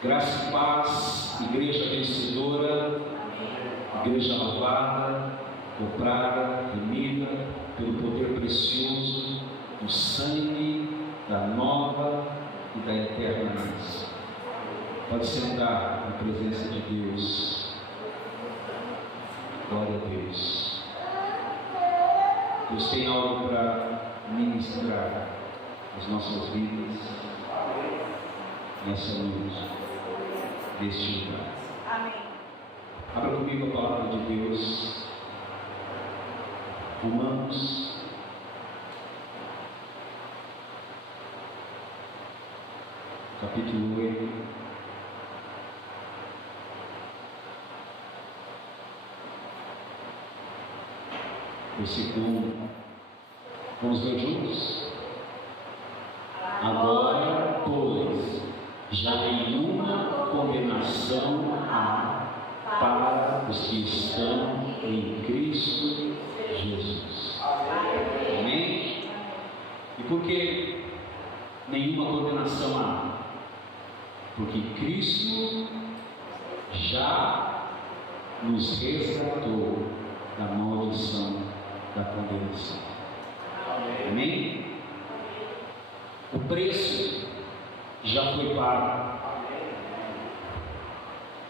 Graça e paz, igreja vencedora, igreja lavada, comprada, remida pelo poder precioso do sangue da nova e da eterna aliança. Pode sentar na presença de Deus. Glória a Deus. Deus tem algo para ministrar as nossas vidas nessa noite, neste lugar. Amém. Abra comigo a palavra de Deus, Romanos, capítulo 8, versículo 1. Vamos ler juntos? Agora, pois, já nenhuma condenação há para os que estão em Cristo Jesus. Amém? E por que nenhuma condenação há? Porque Cristo já nos resgatou da maldição da condenação. Amém? O preço já foi pago.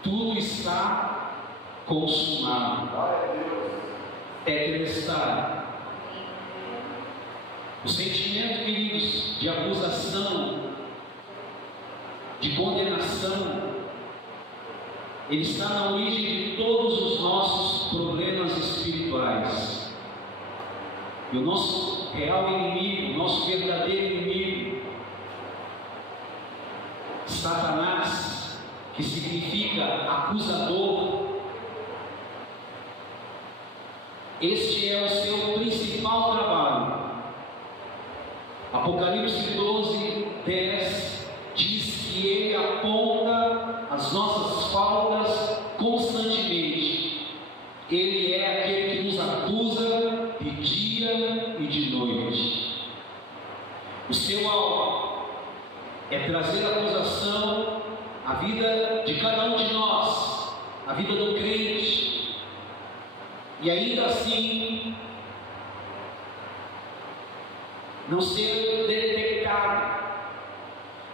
Tudo está consumado. Tetelestai. O sentimento, queridos, de acusação, de condenação, ele está na origem de todos os nossos problemas espirituais. E o nosso real inimigo, o nosso verdadeiro inimigo, Satanás, que significa acusador, este é o seu principal trabalho. Apocalipse 12, 10 diz que ele aponta as nossas faltas constantemente. Ele é aquele que nos acusa de dia e de noite. O seu alvo é trazer acusação à vida de cada um de nós, à vida do crente, e ainda assim não ser detectado.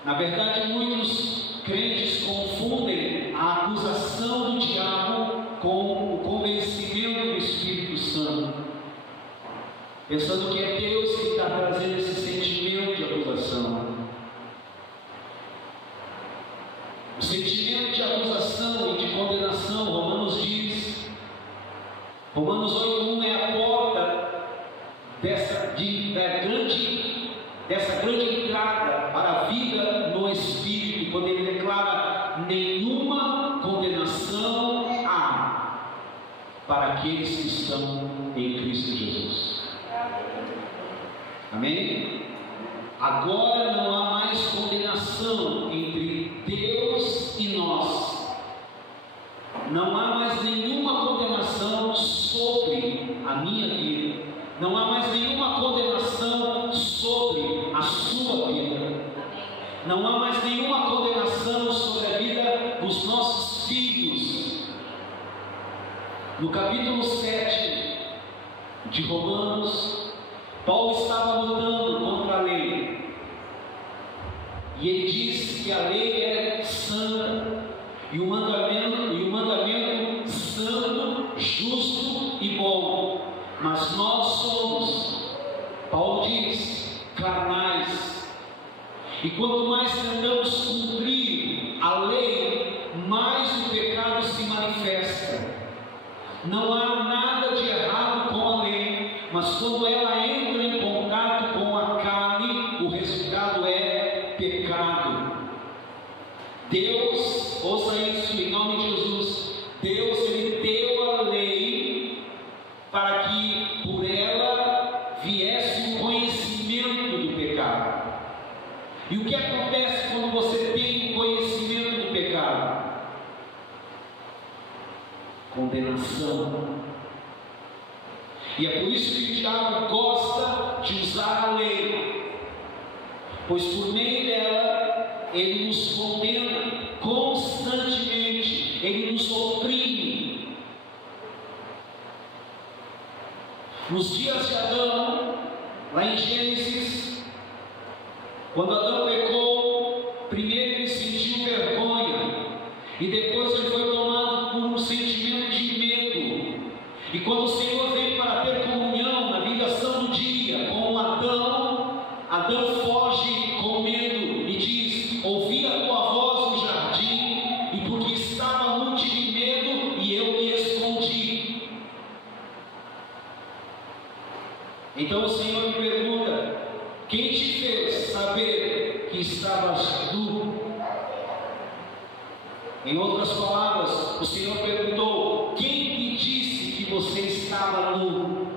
Na verdade, muitos crentes confundem a acusação do diabo com o convencimento do Espírito Santo, pensando que é Deus que está trazendo esse sentimento de acusação. O sentimento de acusação e de condenação, Romanos diz, Romanos 8:1 é a porta dessa grande entrada para a vida no Espírito, quando ele declara: nenhuma condenação há para aqueles que estão em Cristo Jesus. Amém? Agora não há mais condenação entre Deus e nós. Não há mais nenhuma condenação sobre a minha vida. Não há mais nenhuma condenação sobre a sua vida. Não há mais nenhuma condenação sobre a vida dos nossos filhos. No capítulo 7 de Romanos, Paulo estava lutando contra a lei. E ele disse que a lei é santa, e o mandamento santo, justo e bom. Mas nós somos, Paulo diz, carnais. E quanto mais tentamos cumprir a lei, mais o pecado se manifesta. Não há nada de errado com a lei, mas quando ela entra em contato com a carne, o resultado é pecado. Deus, ouça isso em nome de Jesus, Deus, ele deu a lei para que por ela viesse o conhecimento do pecado. E o que acontece quando você tem o conhecimento do pecado? Condenação. E é por isso que o diabo gosta de usar a lei, pois por meio dela ele nos condena constantemente, ele nos oprime. Nos dias de Adão, lá em Gênesis, quando Adão pecou, primeiro ele sentiu vergonha, e depois ele foi tomado por um sentimento de medo. E quando o Senhor veio para ter comunhão na viração do dia com Adão, Adão foge com medo e diz: ouvi a tua voz no jardim, e porque estava nu tive medo e eu me escondi. Então o Senhor me pergunta: quem te fez saber que estavas nu? Em outras palavras, o Senhor perguntou: quem te disse que você estava nu?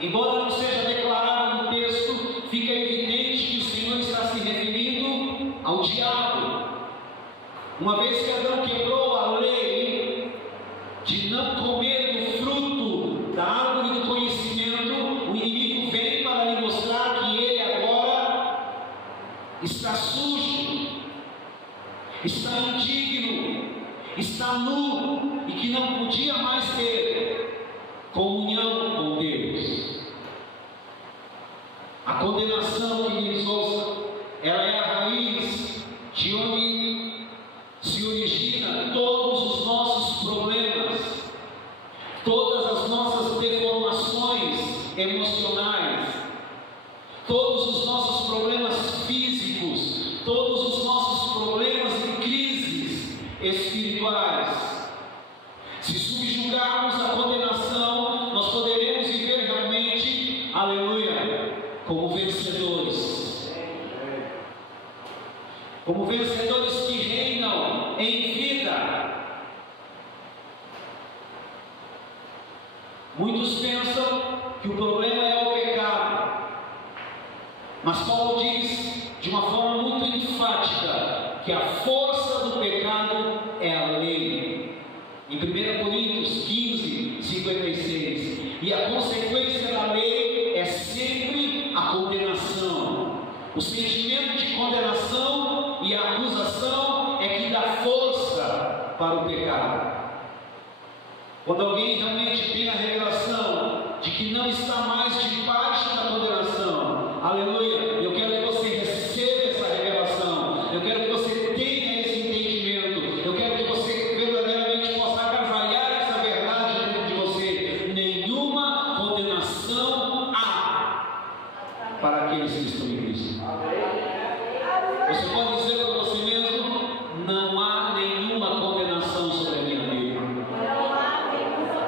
Embora não seja declarado no texto, fica evidente que o Senhor está se referindo ao diabo. Uma vez que Adão quebrou a lei de não comer do fruto da árvore do conhecimento, o inimigo vem para lhe mostrar que ele agora está sujo, está indigno, está nu e que não podia mais ter comunhão com Deus. A condenação, queridos, ouçam, ela é a raiz de onde se origina todos os nossos problemas, todas as nossas deformações emocionais, todos os nossos problemas físicos, todos os nossos problemas e crises espirituais. Se subjugarmos a condenação, nós poderemos viver realmente, aleluia, como vencedores. Como vencedores que reinam em vida. Muitos pensam que o problema é o pecado, mas Paulo diz de uma forma muito enfática que a força do pecado é a lei. Em 1 Coríntios 15, 56, e a consequência da lei é sempre a condenação. O sentimento de condenação e a acusação é que dá força para o pecado. Quando alguém realmente tem a revelação de que não está mais debaixo da condenação, aleluia, eu quero que você receba essa revelação, eu quero que você tenha esse entendimento, eu quero que você verdadeiramente possa agasalhar essa verdade dentro de você. Nenhuma condenação há para aqueles que estão em Cristo. Você pode dizer para você mesmo: não há nenhuma condenação sobre a minha vida.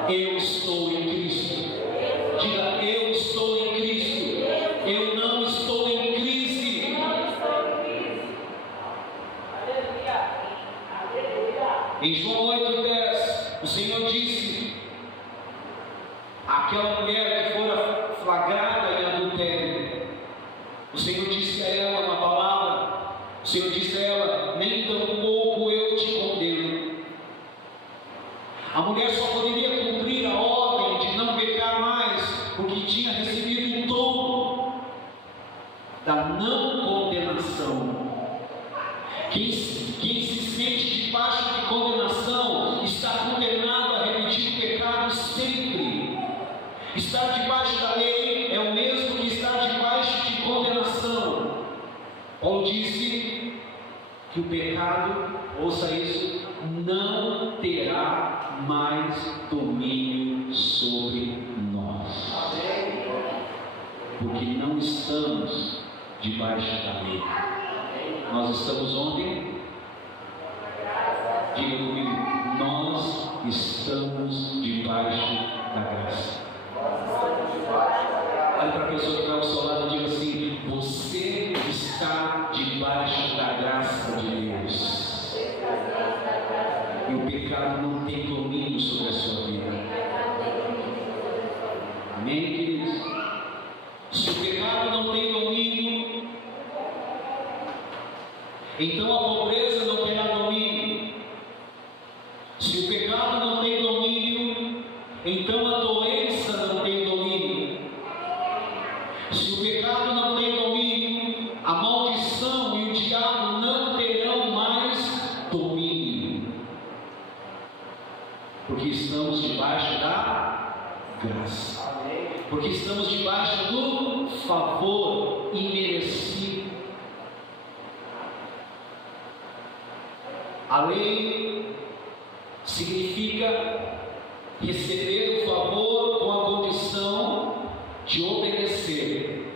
Eu estou em Cristo. Diga: eu estou em Cristo. Eu não estou em crise. Em João 8,10, o Senhor disse àquela mulher que fora flagrada em adultério, o Senhor disse a ela uma palavra. O Senhor disse a ela: nem tampouco eu te condeno. A mulher só poderia cumprir a ordem de não pecar mais, porque tinha recebido um tom da não condenação. Quem se sente debaixo de condenação está condenado a repetir o pecado sempre. Estar debaixo da lei é o mesmo que estar debaixo de condenação. Paulo disse que o pecado, ouça isso, não terá mais domínio sobre nós, porque não estamos debaixo da lei. Nós estamos onde? Diga comigo: nós estamos debaixo da graça. Olha para a pessoa que está ao seu lado e diga assim: você está debaixo da graça de Deus. E o pecado não tem domínio sobre a sua vida. Amém, queridos? Se o pecado não tem domínio, então a pobreza não terá domínio. Se o pecado não tem domínio, então a doença não tem domínio. Se o pecado obedecido. A lei significa receber o favor com a condição de obedecer.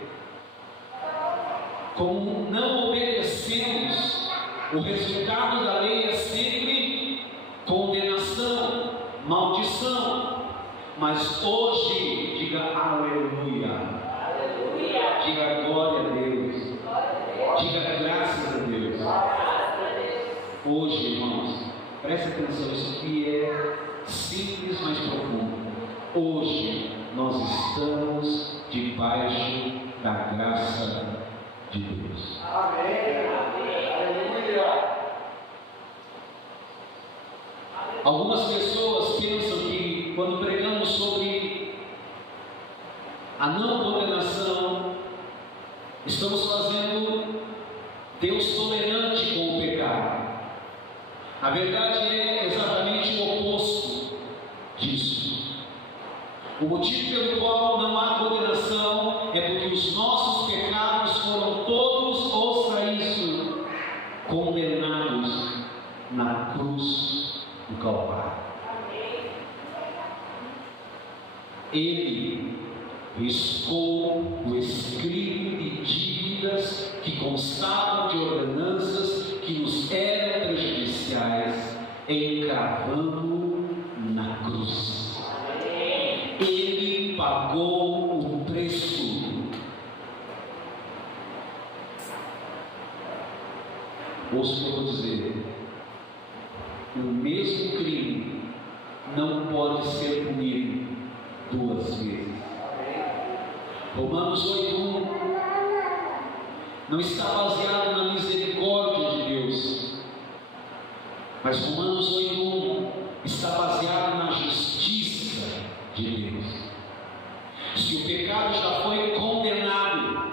Como não obedecemos, o resultado da lei é sempre condenação, maldição. Mas hoje, diga aleluia, aleluia. Diga glória a Deus, diga graças a Deus. Hoje, irmãos, preste atenção, isso aqui é simples, mas profundo. Hoje nós estamos debaixo da graça de Deus. Amém. Aleluia. Algumas pessoas pensam que quando pregamos sobre a não condenação, estamos fazendo Deus tolerante com o pecado. A verdade é exatamente o oposto disso. O motivo pelo qual não há condenação é porque os nossos pecados foram todos, ouça isso, condenados na cruz do Calvário. Ele riscou o escrito de dívidas que constavam de ordenanças que nos eram prejudiciais, encravando na cruz. Ele pagou o preço. Ouça o que eu vou dizer: o mesmo crime não pode ser punido duas vezes. Romanos 8:1 não está baseado na misericórdia de Deus, mas Romanos 8:1 está baseado na justiça de Deus. Se o pecado já foi condenado,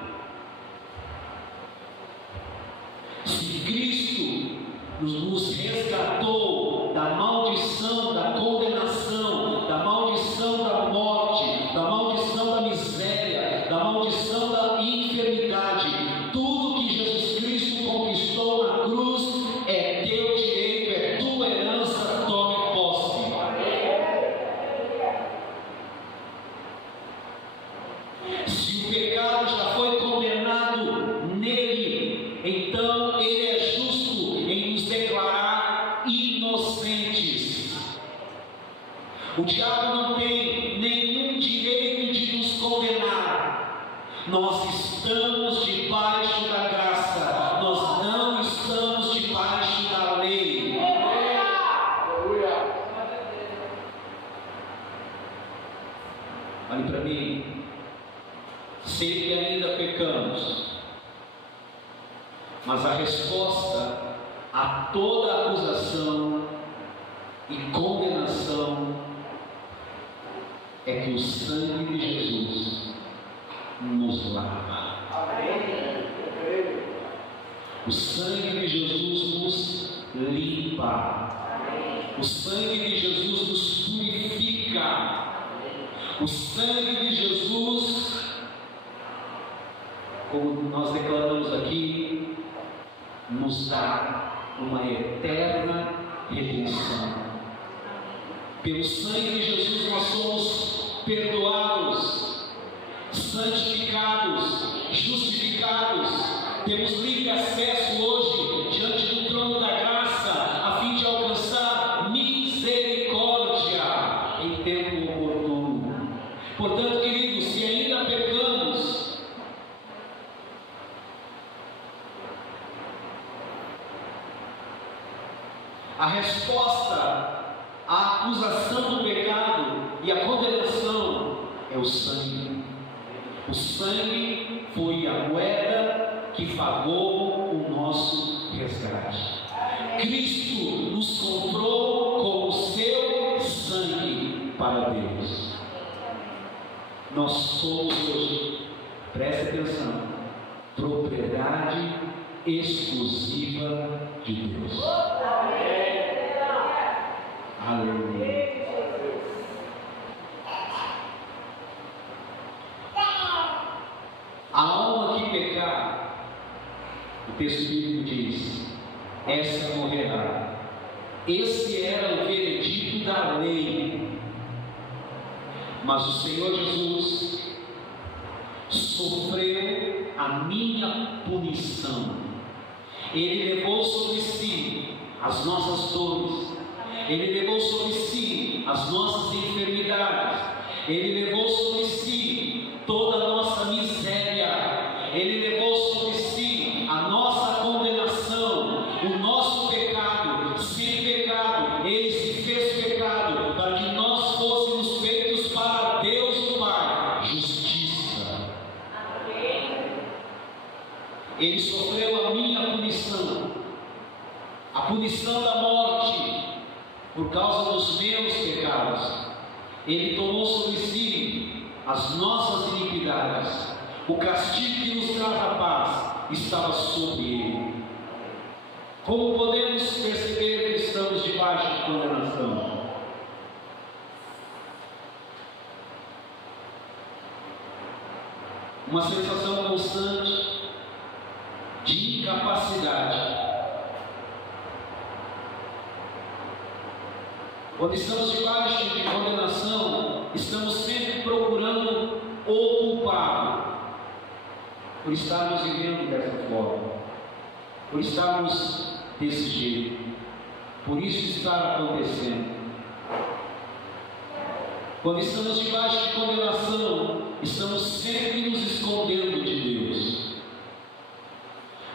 se Cristo nos resgatou da maldição, da condenação, da maldição da morte, da maldição da miséria, da maldição da enfermidade, tudo que Jesus Cristo conquistou na cruz é teu direito, é tua herança, tome posse. Se o pecado já foi condenado nele, então ele é justo em nos declarar inocentes. O diabo não tem nenhum direito de nos condenar. Nós estamos debaixo da graça, nós não estamos debaixo da lei. Olhe para mim. Sei que ainda pecamos, mas a resposta a toda acusação e condenação é que o sangue de Jesus nos lava. O sangue de Jesus nos limpa. O sangue de Jesus nos purifica. O sangue de Jesus, como nós declaramos aqui, nos dá uma eterna redenção. Pelo sangue de Jesus nós somos perdoados, santificados, justificados. Temos livre acesso hoje diante do trono da graça, a fim de alcançar misericórdia em tempo oportuno. Portanto, queridos, se ainda pecamos, a resposta à acusação do pecado e à condenação é o sangue. O sangue foi a moeda que pagou o nosso resgate. Cristo nos comprou com o seu sangue para Deus. Nós somos hoje, preste atenção, propriedade exclusiva de Deus. Aleluia. A alma que pecar O texto bíblico diz: essa morrerá. Esse era o veredito da lei. Mas o Senhor Jesus sofreu a minha punição. Ele levou sobre si as nossas dores. Ele levou sobre si as nossas enfermidades. Ele levou sobre si toda a nossa miséria. Ele levou sobre si a nossa condenação, o nosso pecado. Sem pecado, Ele se fez pecado, para que nós fôssemos feitos para Deus o Pai justiça. Ele sofreu a minha punição, a punição da morte, por causa dos meus pecados. Ele tomou sobre si as nossas iniquidades. O castigo que nos traz a paz estava sobre Ele. Como podemos perceber que estamos debaixo de condenação? Uma sensação constante de incapacidade. Quando estamos debaixo de condenação, estamos sempre procurando o culpado, por estarmos vivendo dessa forma, por estarmos desse jeito, por isso está acontecendo. Quando estamos debaixo de condenação, estamos sempre nos escondendo de Deus.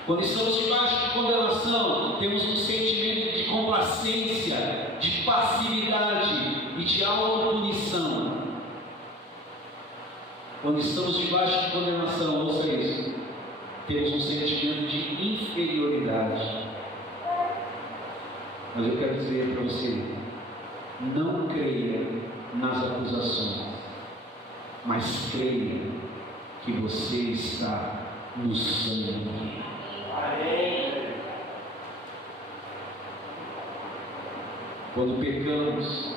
Quando estamos debaixo de condenação, temos um sentimento de complacência, de passividade e de autopunição. Quando estamos debaixo de condenação, ouça isso, temos um sentimento de inferioridade. Mas eu quero dizer para você, não creia nas acusações, mas creia que você está no sangue. Quando pecamos,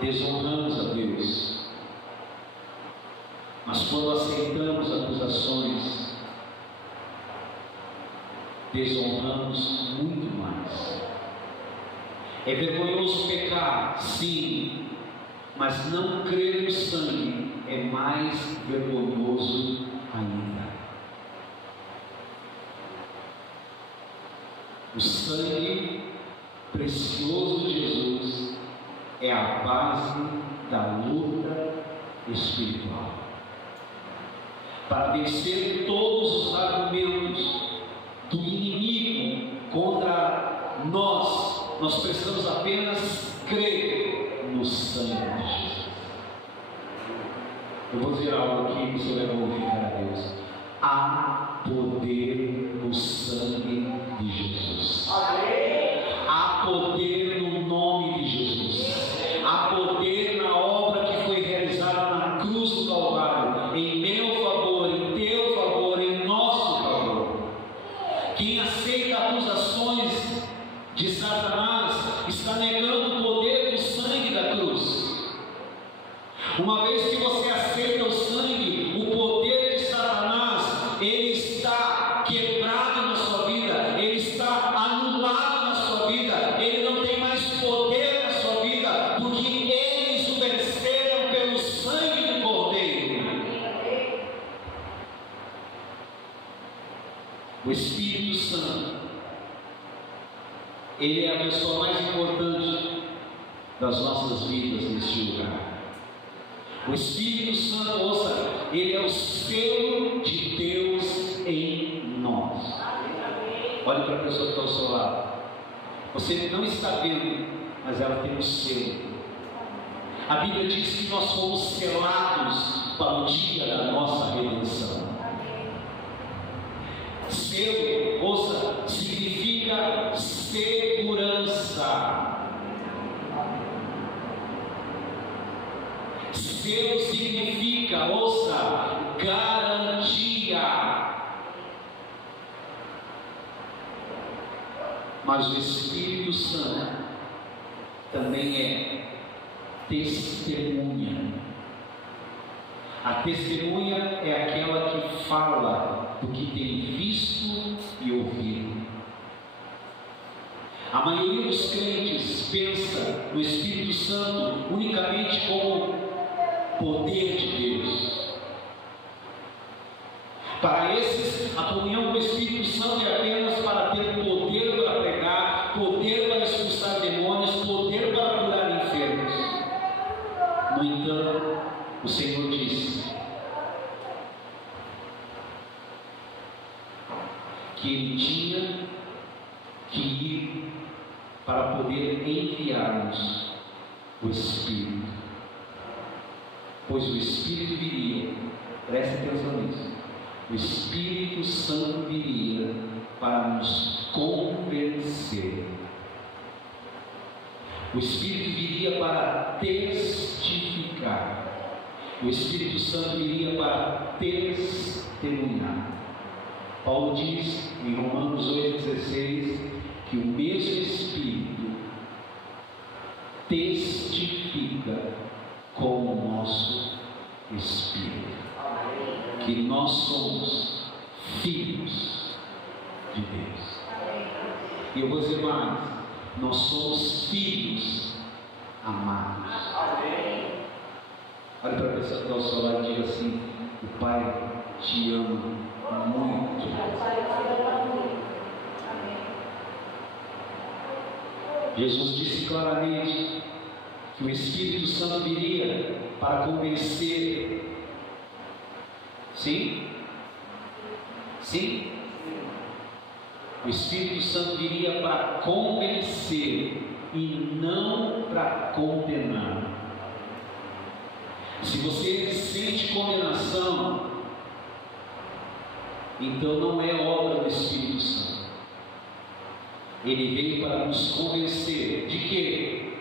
desonramos a Deus, mas quando aceitamos acusações, desonramos muito mais. É vergonhoso pecar, sim, mas não crer no sangue é mais vergonhoso ainda. O sangue precioso de Jesus é a base da luta espiritual. Para vencer todos os argumentos do inimigo contra nós precisamos apenas crer no sangue de Jesus. Eu vou dizer algo aqui que o Senhor vai glorificar a Deus. Há poder no sangue de Jesus. Há poder no nome de Jesus. Há poder na obra que foi realizada na cruz do Calvário, em meu favor, em teu favor, em nosso favor. Quem aceita acusações de Satanás está negando o poder do sangue da cruz. Uma vez que você aceita o sangue, o poder de Satanás, ele está quebrado na sua vida, ele está anulado na sua vida, ele não tem mais poder na sua vida, porque eles o venceram pelo sangue do Cordeiro. O Espírito Santo, ele é a pessoa mais importante das nossas vidas neste lugar. O Espírito Santo, ouça, ele é o selo de Deus em nós. Olhe para a pessoa que está ao seu lado. Você não está vendo, mas ela tem um selo. A Bíblia diz que nós fomos selados para o dia da nossa redenção. Selo, ouça, significa segurança. Selo significa, ouça, garantia. Mas o Espírito Santo também é testemunha. A testemunha é aquela que fala do que tem visto e ouvido. A maioria dos crentes pensa no Espírito Santo unicamente como poder de Deus. Para esses, a comunhão com o Espírito Santo é apenas para ter poder para pregar, poder para expulsar demônios, poder para curar enfermos. No entanto, o Senhor disse que Ele tinha que ir para poder enviar-nos o Espírito, pois o Espírito viria, preste atenção nisso, o Espírito Santo viria para nos convencer, o Espírito viria para testificar, o Espírito Santo viria para testemunhar. Paulo diz em Romanos 8,16 que o mesmo Espírito testifica com o nosso Espírito que nós somos filhos de Deus. E eu vou dizer mais, nós somos filhos amados. Olha para a pessoa que está ao seu lado e diga assim: o Pai te ama muito. Jesus disse claramente que o Espírito Santo viria para convencer. Sim? Sim? O Espírito Santo viria para convencer e não para condenar. Se você sente condenação, então não é obra do Espírito Santo. Ele veio para nos convencer de quê?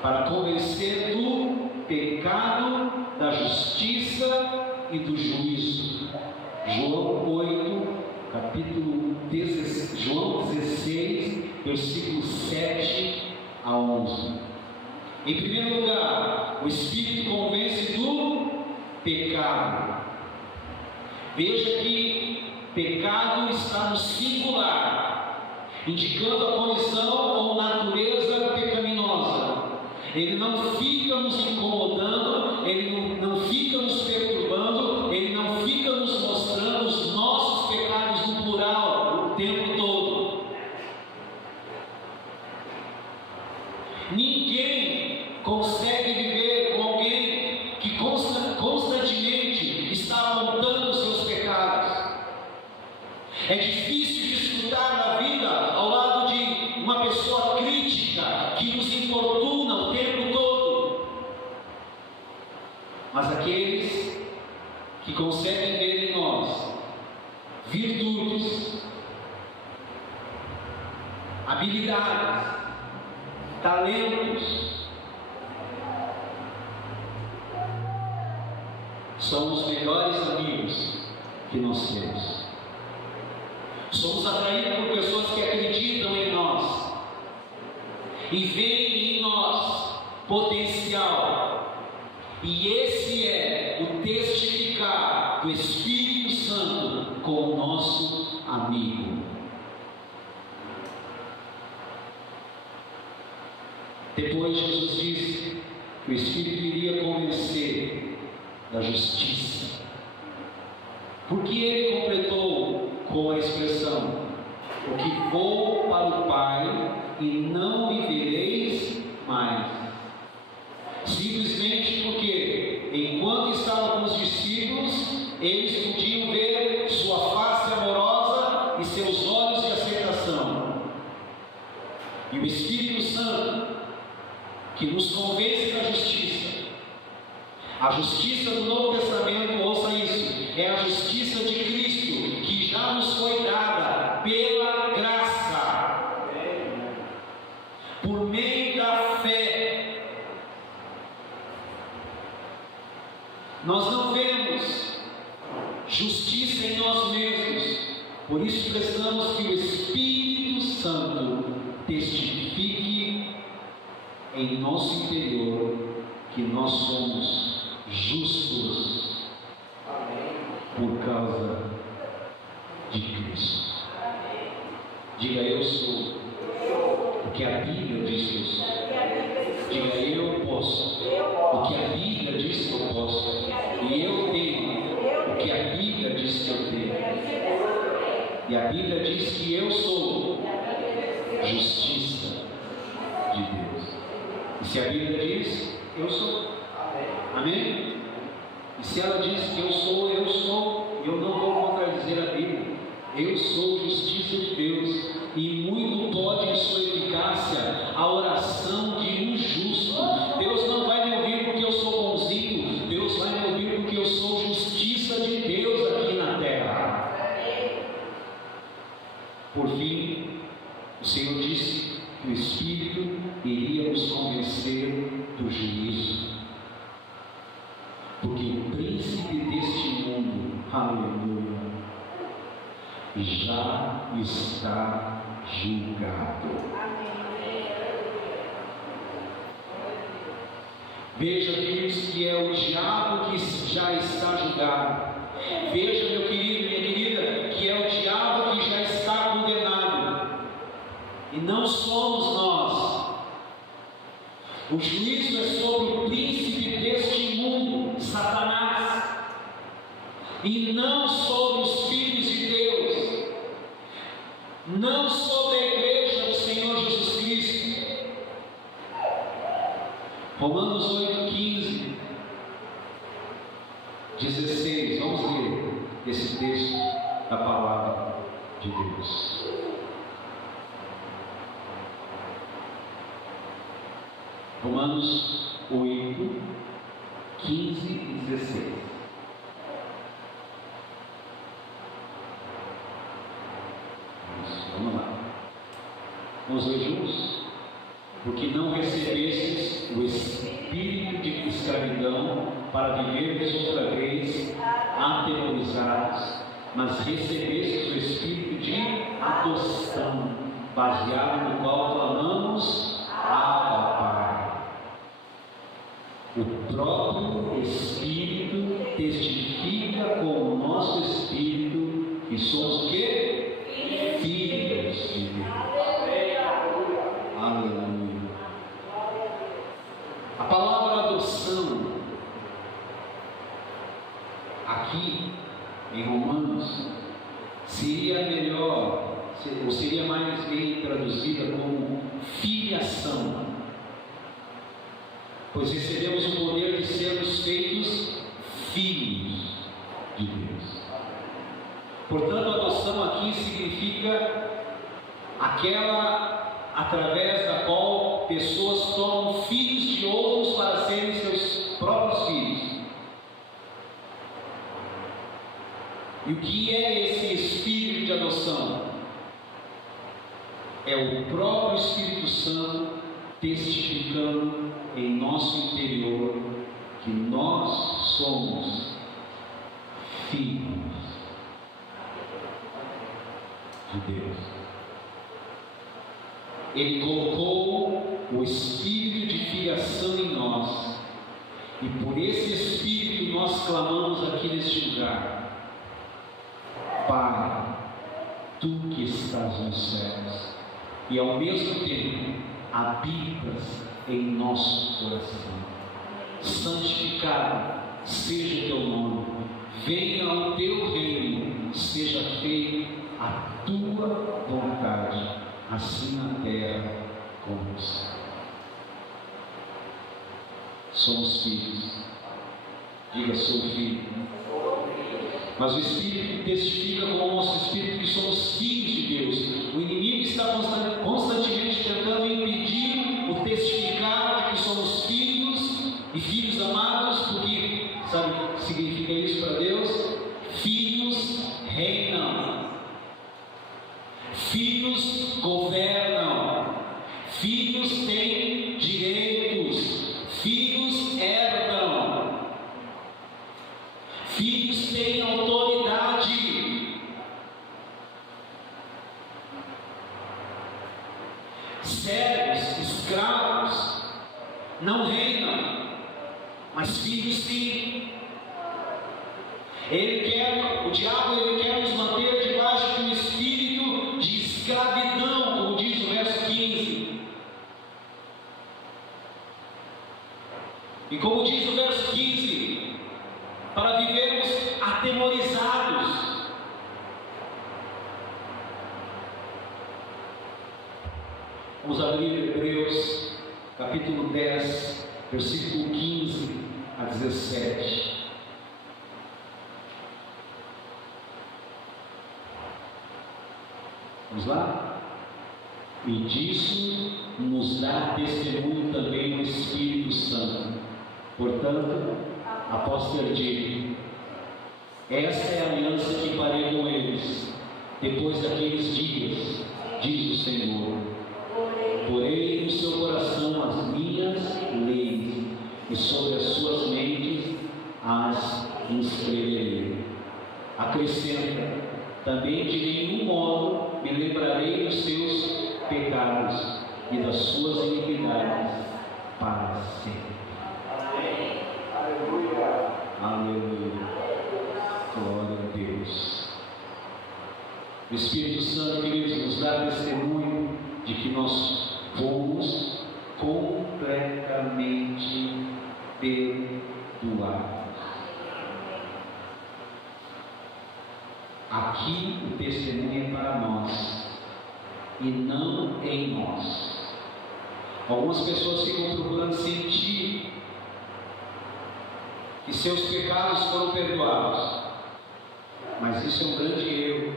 Para convencer do pecado, da justiça e do juízo. João 8, João 16, versículos 7 a 11. Em primeiro lugar, o Espírito convence do pecado. Veja que pecado está no singular, indicando a condição ou natureza pecaminosa. Ele não fica nos incomodando, ele não fica nos perturbando, ele não fica nos mostrando os nossos pecados no plural o tempo todo. Ninguém consegue viver com alguém que constantemente está apontando os seus pecados. É difícil desfrutar da vida ao lado de uma pessoa crítica que nos importuna o tempo todo. Mas aqueles que conseguem ver em nós virtudes, habilidades, talentos, são os melhores amigos que nós temos. Somos atraídos por pessoas que acreditam em nós e veem em nós potencial. E esse é o testificar do Espírito Santo com o nosso amigo. Depois Jesus disse que o Espírito iria convencer da justiça. Porque ele completou com a expressão: porque vou para o Pai e não me vereis mais. Simplesmente porque, enquanto estava com os discípulos, eles podiam ver sua face amorosa e seus olhos de aceitação. E o Espírito Santo, que nos convence da justiça. A justiça do Novo Testamento, ouça isso, é a justiça de Cristo, que já nos foi dada pela graça, por meio da fé. Nós não vemos justiça em nós mesmos, por isso precisamos que o Espírito Santo testifique em nosso interior que nós somos justos por causa de Cristo. Diga: eu sou o que a Bíblia diz que eu sou. Diga: eu posso o que a Bíblia diz que eu posso. E eu tenho o que a Bíblia diz que eu tenho. E a Bíblia diz que eu sou justiça de Deus. E se a Bíblia diz, eu sou. Amém? E se ela diz que eu sou, eu não vou contradizer a Bíblia. Eu sou justiça de Deus. E muito pode em sua eficácia a oração de um justo. Deus não vai me ouvir porque eu sou bonzinho. Deus vai me ouvir porque eu sou justiça de Deus aqui na terra. Por fim, o Senhor disse que o Espírito iria nos convencer do juízo. Porque o príncipe deste mundo, aleluia, já está julgado. Veja, queridos, que é o diabo que já está julgado. Veja, meu querido, minha querida, que é o diabo que já está condenado. E não somos nós. O juízo é sobre o príncipe deste mundo, Satanás, e não sobre os filhos de Deus, não sobre a igreja do Senhor Jesus Cristo. Romanos 8:15, 16, vamos ler esse texto da palavra de Deus. Romanos 8, 15 e 16. Vamos lá. Vamos ler juntos? Porque não recebestes o espírito de escravidão para viverdes outra vez atemorizados, mas recebestes o espírito de adoção, baseado no qual clamamos: Abba, Pai. O próprio Espírito testifica com o nosso espírito que somos o quê? Filhos de Deus. Aleluia. A palavra adoção aqui em Romanos seria melhor, ou seria mais bem traduzida como filiação, pois recebemos o poder de sermos feitos filhos de Deus. Portanto, a adoção aqui significa aquela através da qual pessoas tomam filhos de outros para serem seus próprios filhos. E o que é esse espírito de adoção? É o próprio Espírito Santo testificando em nosso interior que nós somos filhos de Deus. Ele colocou o espírito de filiação em nós, e por esse espírito nós clamamos aqui neste lugar: Pai, Tu que estás nos céus, e ao mesmo tempo habitas em nosso coração. Santificado seja o Teu nome, venha o Teu reino, seja feita a Tua vontade, assim na terra como no céu. Somos filhos. Diga: sou filho. Mas o Espírito testifica com o nosso Espírito que somos filhos de Deus. O inimigo está constantemente tentando impedir o testificar de que somos filhos e filhos amados, porque sabe o que significa isso para Deus? Filhos reinam, filhos governam, filhos têm direitos, filhos herdam, filhos têm autoridade. Servos, escravos não reinam, mas filhos têm o diabo ele quer nos manter debaixo de um espírito de escravidão, como diz o verso 15. E como diz o verso 15, para vivermos atemorizados. Vamos abrir Hebreus, capítulo 10, versículo 15 a 17. Vamos lá? E disso nos dá testemunho também o Espírito Santo. Portanto, após ter dito: esta é a aliança que farei com eles, depois daqueles dias, diz o Senhor. Porei no seu coração as minhas leis, e sobre as suas mentes as inscreverei. Acrescenta: também de nenhum modo me lembrarei dos seus pecados e das suas iniquidades para sempre. Aleluia. Aleluia. Glória a Deus. O Espírito Santo, queridos, nos dá testemunho de que nós fomos completamente perdoados. Aqui o testemunho é para nós e não em nós. Algumas pessoas ficam procurando sentir que seus pecados foram perdoados, mas isso é um grande erro.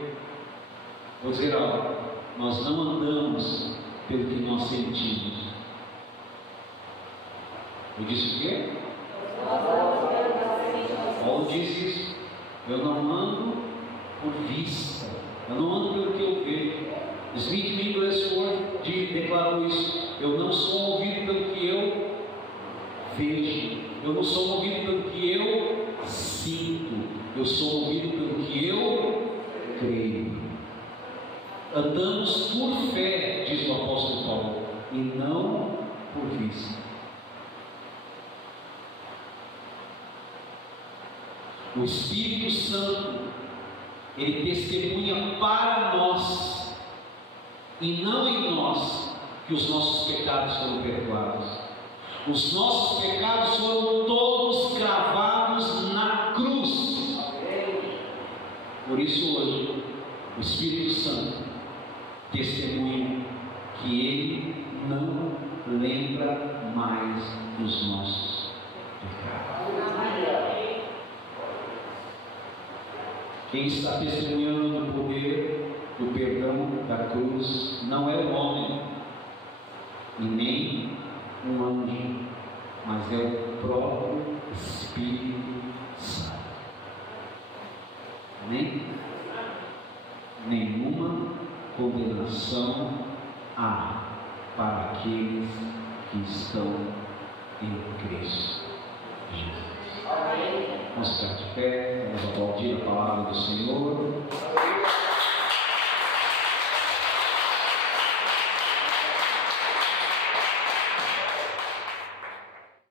Vou dizer algo: nós não andamos pelo que nós sentimos. Eu disse o quê? Paulo diz isso: eu não ando por vista, eu não ando pelo que eu vejo. Smith Wigglesworth declarou isso: eu não sou movido pelo que eu vejo, eu não sou movido pelo que eu sinto, eu sou movido pelo que eu creio. Andamos por fé, diz o apóstolo Paulo, e não por vista. O Espírito Santo, ele testemunha para nós e não em nós que os nossos pecados foram perdoados. Os nossos pecados foram todos cravados na cruz. Por isso hoje o Espírito Santo testemunha que ele não lembra mais dos nossos pecados. Quem está testemunhando do poder do perdão da cruz não é o homem e nem um anjo, mas é o próprio Espírito Santo. Nenhuma condenação há para aqueles que estão em Cristo Jesus. Vamos ficar de pé, vamos aplaudir a palavra do Senhor.